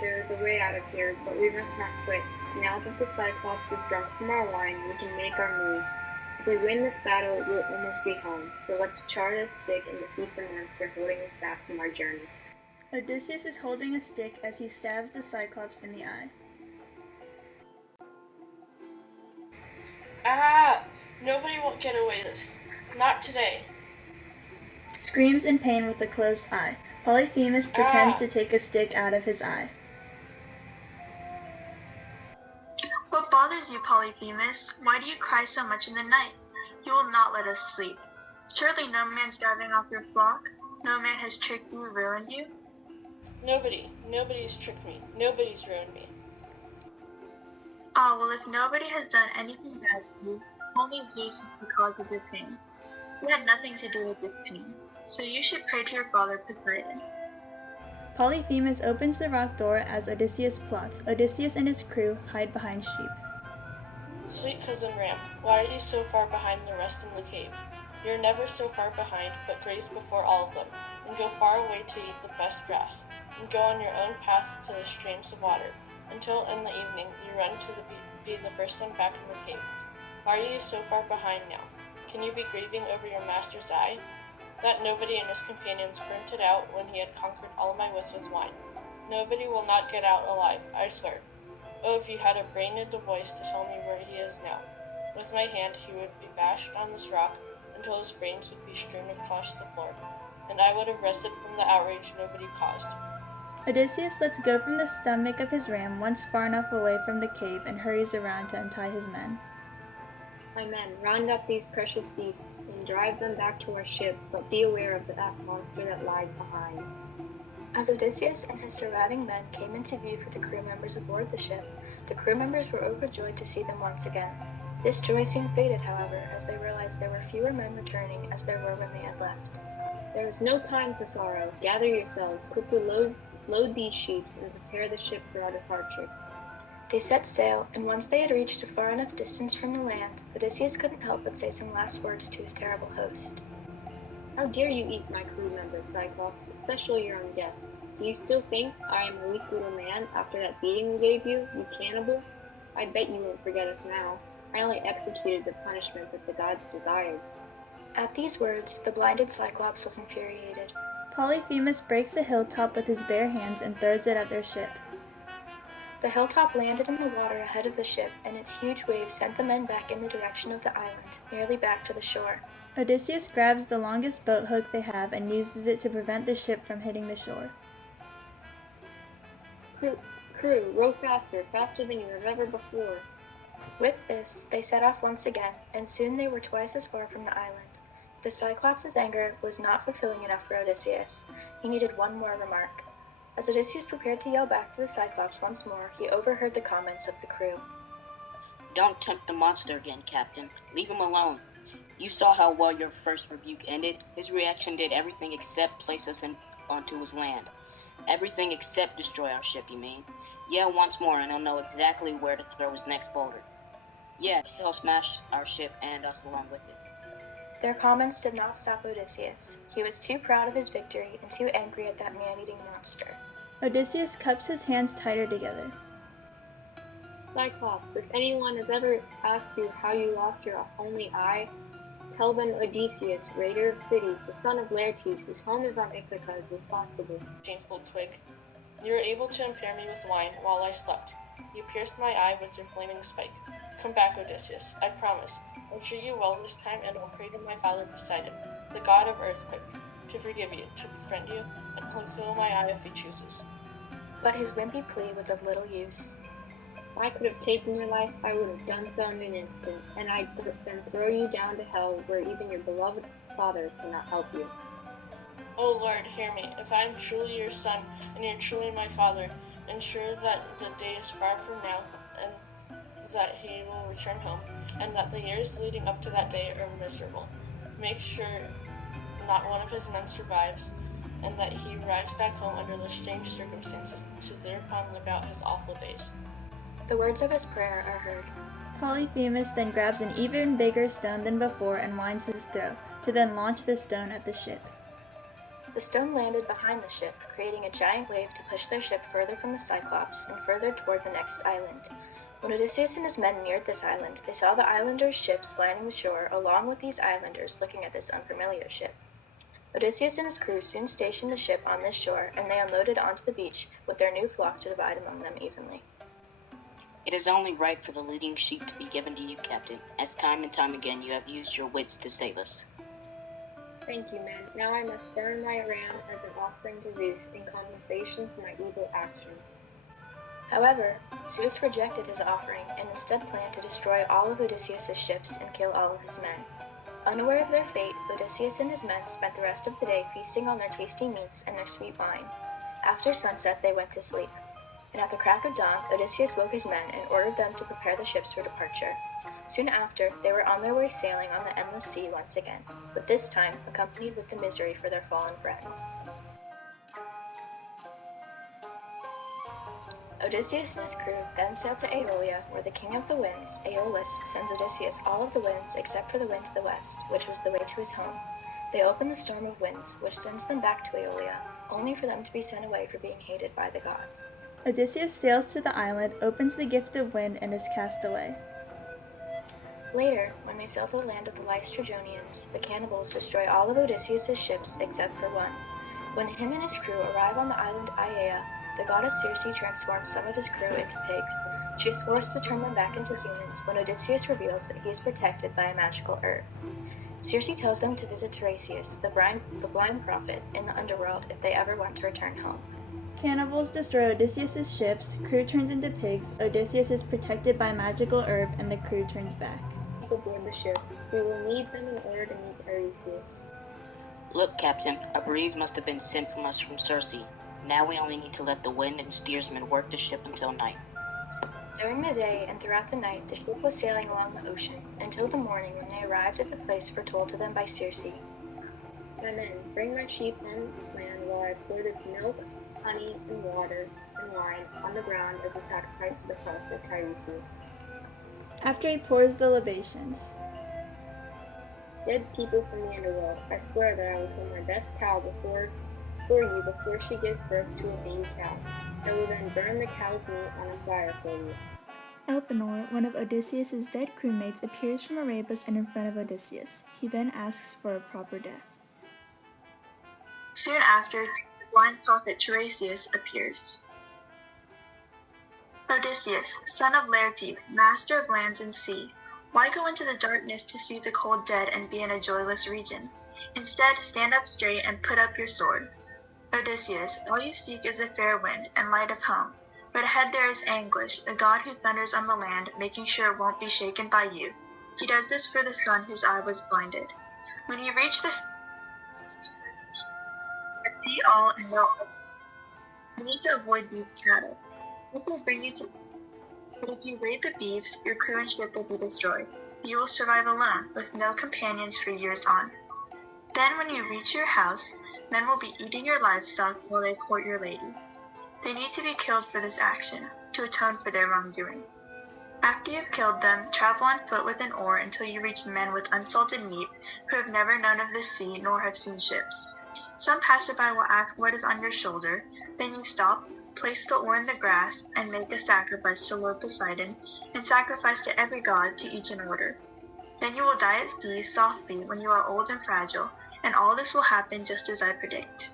there is a way out of here, but we must not quit. Now that the Cyclops is drunk from our wine, we can make our move. If we win this battle, we'll almost be home. So let's charge a stick and defeat the monster holding us back from our journey. Odysseus is holding a stick as he stabs the Cyclops in the eye. Ah! Nobody will get away this. Not today. Screams in pain with a closed eye. Polyphemus pretends to take a stick out of his eye. What bothers you, Polyphemus? Why do you cry so much in the night? You will not let us sleep. Surely no man's driving off your flock? No man has tricked you or ruined you? Nobody's tricked me. Nobody's ruined me. Ah, well, if nobody has done anything bad to you, only Zeus is the cause of your pain. You had nothing to do with this pain, so you should pray to your father Poseidon. Polyphemus opens the rock door as Odysseus plots. Odysseus and his crew hide behind sheep. Sweet cousin Ram, why are you so far behind the rest in the cave? You're never so far behind, but graze before all of them, and go far away to eat the best grass, and go on your own path to the streams of water, until in the evening you run to be the first one back in the cave. Why are you so far behind now? Can you be grieving over your master's eye? That nobody and his companions burnt it out when he had conquered all my wits with wine. Nobody will not get out alive, I swear. Oh, if you had a brain and a voice to tell me where he is now. With my hand he would be bashed on this rock until his brains would be strewn across the floor, and I would have rested from the outrage nobody caused. Odysseus lets go from the stomach of his ram once far enough away from the cave and hurries around to untie his men. My men, round up these precious beasts and drive them back to our ship, but be aware of that monster that lies behind. As Odysseus and his surviving men came into view for the crew members aboard the ship, the crew members were overjoyed to see them once again. This joy soon faded, however, as they realized there were fewer men returning as there were when they had left. There is no time for sorrow. Gather yourselves, quickly load these sheets, and prepare the ship for our departure. They set sail, and once they had reached a far enough distance from the land, Odysseus couldn't help but say some last words to his terrible host. How dare you eat my crew members, Cyclops, especially your own guests? Do you still think I am a weak little man after that beating we gave you, you cannibal? I bet you won't forget us now. I only executed the punishment that the gods desired. At these words, the blinded Cyclops was infuriated. Polyphemus breaks a hilltop with his bare hands and throws it at their ship. The hilltop landed in the water ahead of the ship, and its huge waves sent the men back in the direction of the island, nearly back to the shore. Odysseus grabs the longest boat hook they have and uses it to prevent the ship from hitting the shore. Crew, row faster, faster than you have ever before. With this, they set off once again, and soon they were twice as far from the island. The Cyclops' anger was not fulfilling enough for Odysseus. He needed one more remark. As Odysseus prepared to yell back to the Cyclops once more, he overheard the comments of the crew. Don't tempt the monster again, Captain. Leave him alone. You saw how well your first rebuke ended. His reaction did everything except place us onto his land. Everything except destroy our ship, you mean? Yeah, once more, and he'll know exactly where to throw his next boulder. Yeah, he'll smash our ship and us along with it. Their comments did not stop Odysseus. He was too proud of his victory and too angry at that man-eating monster. Odysseus cups his hands tighter together. Cyclops, if anyone has ever asked you how you lost your only eye, tell them Odysseus, raider of cities, the son of Laertes, whose home is on Ithaca, is responsible. Shameful twig. You were able to impair me with wine while I slept. You pierced my eye with your flaming spike. Come back, Odysseus, I promise. I'll treat you well this time, and I'll pray to my father Poseidon, the god of earthquake, to forgive you, to befriend you, and he'll kill my eye if he chooses. But his wimpy plea was of little use. If I could have taken your life, I would have done so in an instant, and I'd then throw you down to hell, where even your beloved father cannot help you. Oh Lord, hear me. If I am truly your son, and you're truly my father, ensure that the day is far from now, and that he will return home, and that the years leading up to that day are miserable. Make sure not one of his men survives, and that he arrives back home under the strange circumstances, to thereupon live out his awful days. The words of his prayer are heard. Polyphemus then grabs an even bigger stone than before and winds his throw, to then launch the stone at the ship. The stone landed behind the ship, creating a giant wave to push their ship further from the Cyclops and further toward the next island. When Odysseus and his men neared this island, they saw the islanders' ships lining the shore, along with these islanders looking at this unfamiliar ship. Odysseus and his crew soon stationed the ship on this shore, and they unloaded onto the beach with their new flock to divide among them evenly. It is only right for the leading sheep to be given to you, Captain, as time and time again you have used your wits to save us. Thank you, men. Now I must burn my ram as an offering to Zeus in compensation for my evil actions. However, Zeus rejected his offering and instead planned to destroy all of Odysseus' ships and kill all of his men. Unaware of their fate, Odysseus and his men spent the rest of the day feasting on their tasty meats and their sweet wine. After sunset, they went to sleep. And at the crack of dawn, Odysseus woke his men and ordered them to prepare the ships for departure. Soon after, they were on their way sailing on the endless sea once again, but this time accompanied with the misery for their fallen friends. Odysseus and his crew then sailed to Aeolia, where the king of the winds, Aeolus, sends Odysseus all of the winds except for the wind to the west, which was the way to his home. They open the storm of winds, which sends them back to Aeolia, only for them to be sent away for being hated by the gods. Odysseus sails to the island, opens the gift of wind, and is cast away. Later, when they sail to the land of the Lystrogonians, the cannibals destroy all of Odysseus' ships except for one. When him and his crew arrive on the island Aiaia, the goddess Circe transforms some of his crew into pigs. She is forced to turn them back into humans when Odysseus reveals that he is protected by a magical herb. Circe tells them to visit Tiresias, the blind prophet, in the underworld if they ever want to return home. Cannibals destroy Odysseus' ships, crew turns into pigs, Odysseus is protected by a magical herb, and the crew turns back. Aboard the ship. We will need them in order to meet Tiresias. Look, Captain, a breeze must have been sent from us from Circe. Now we only need to let the wind and steersman work the ship until night. During the day and throughout the night, the ship was sailing along the ocean, until the morning when they arrived at the place foretold to them by Circe. My men, bring my sheep on land while I pour this milk, honey, and water, and wine on the ground as a sacrifice to the prophet Tiresias. After he pours the libations, Dead people from the underworld, I swear that I will kill my best cow before she gives birth to a baby cow. I will then burn the cow's meat on a fire for you. Elpenor, one of Odysseus' dead crewmates, appears from Erebus and in front of Odysseus. He then asks for a proper death. Soon after, the blind prophet Tiresias appears. Odysseus, son of Laertes, master of lands and sea, why go into the darkness to see the cold dead and be in a joyless region? Instead, stand up straight and put up your sword. Odysseus, all you seek is a fair wind and light of home, but ahead there is anguish, a god who thunders on the land, making sure it won't be shaken by you. He does this for the sun whose eye was blinded. When you reach the see all and know all. You need to avoid these cattle. This will bring you to. But if you raid the beeves, your crew and ship will be destroyed. You will survive alone, with no companions for years on. Then when you reach your house, men will be eating your livestock while they court your lady. They need to be killed for this action, to atone for their wrongdoing. After you have killed them, travel on foot with an oar until you reach men with unsalted meat who have never known of the sea nor have seen ships. Some passerby will ask what is on your shoulder, then you stop, place the oar in the grass, and make a sacrifice to Lord Poseidon, and sacrifice to every god to each in order. Then you will die at sea softly when you are old and fragile, and all this will happen just as I predict.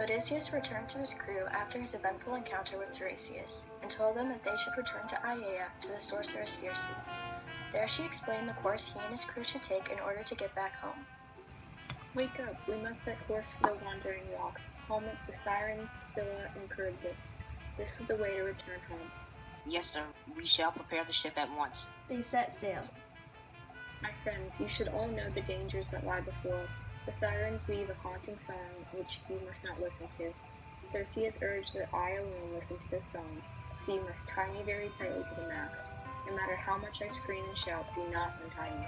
Odysseus returned to his crew after his eventful encounter with Tiresias, and told them that they should return to Aiaia to the sorceress Circe. There she explained the course he and his crew should take in order to get back home. Wake up, we must set course for the Wandering Rocks, home of the Sirens, Scylla, and Charybdis. This is the way to return home. Yes, sir. We shall prepare the ship at once. They set sail. My friends, you should all know the dangers that lie before us. The Sirens weave a haunting song which you must not listen to. Circe has urged that I alone listen to this song, so you must tie me very tightly to the mast. No matter how much I scream and shout, do not untie me.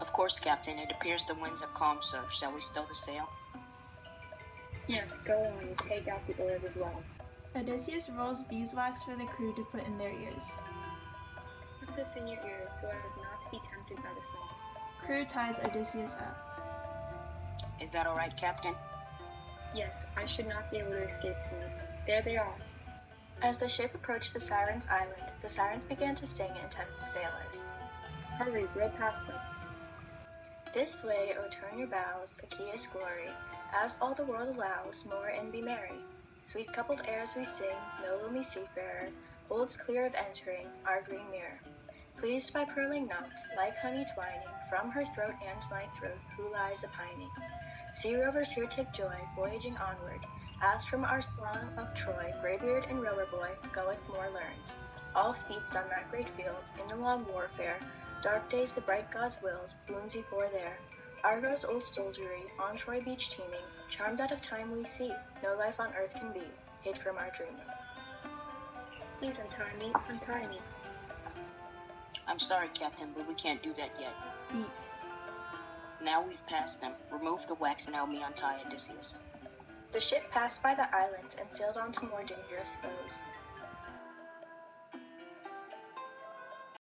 Of course, Captain. It appears the winds have calmed, sir. Shall we stow the sail? Yes, go on and take out the orb as well. Odysseus rolls beeswax for the crew to put in their ears. Put this in your ears so as not to be tempted by the song. Crew ties Odysseus up. Is that all right, Captain? Yes, I should not be able to escape from this. There they are. As the ship approached the Sirens' Island, the sirens began to sing and tempt the sailors. Hurry, row past them. This way, O turn your bows, Achaea's glory, as all the world allows, moor and be merry. Sweet coupled airs we sing, no lonely seafarer holds clear of entering our green mirror. Pleased by purling not, like honey twining, from her throat and my throat, who lies a-pining. Sea rovers here take joy, voyaging onward, as from our song of Troy, graybeard and rower boy goeth more learned. All feats on that great field, in the long warfare, dark days the bright gods willed, wounds he bore there. Argo's old soldiery, on Troy beach teeming, charmed out of time we see, no life on earth can be, hid from our dreaming. Please untie me. I'm sorry, Captain, but we can't do that yet. Beat. Now we've passed them. Remove the wax and help me untie Odysseus. The ship passed by the island and sailed on to more dangerous foes.